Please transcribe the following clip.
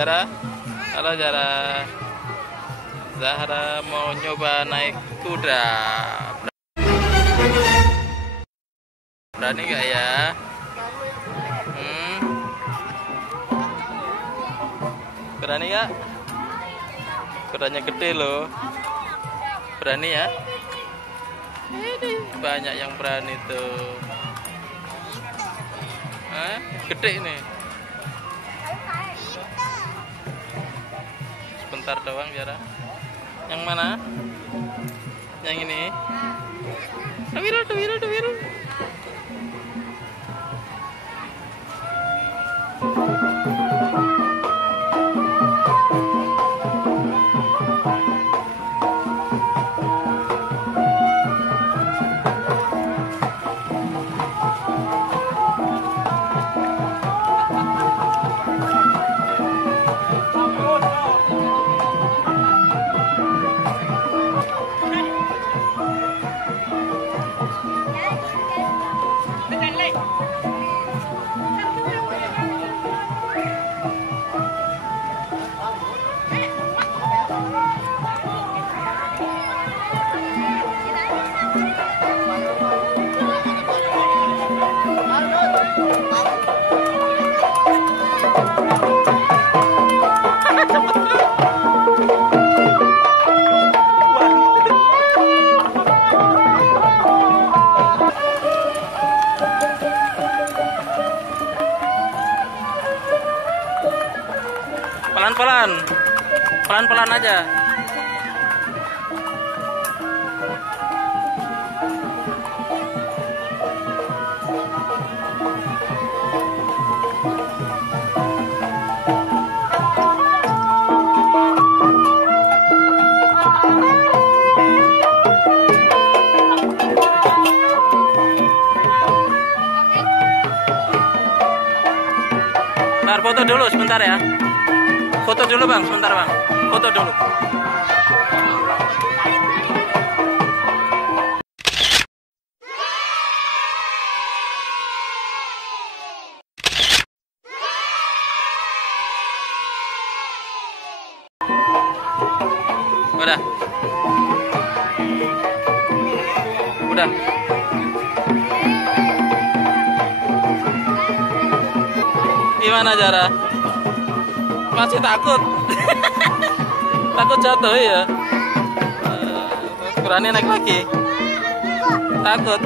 Zahra, halo Zahra. Zahra mau nyoba naik kuda. Berani nggak ya? Berani nggak? Kudanya gede loh. Berani ya? Ini banyak yang berani tuh. Gede nih. Sebentar doang Zahra. Yang mana? Yang ini. Tawiru. Pelan-pelan aja. Bentar, foto dulu sebentar ya. Foto dulu bang, sebentar bang. Foto dulu. Udah. Gimana Zahra? Masih takut? Takut jatuh ya? Berani naik lagi? Takut?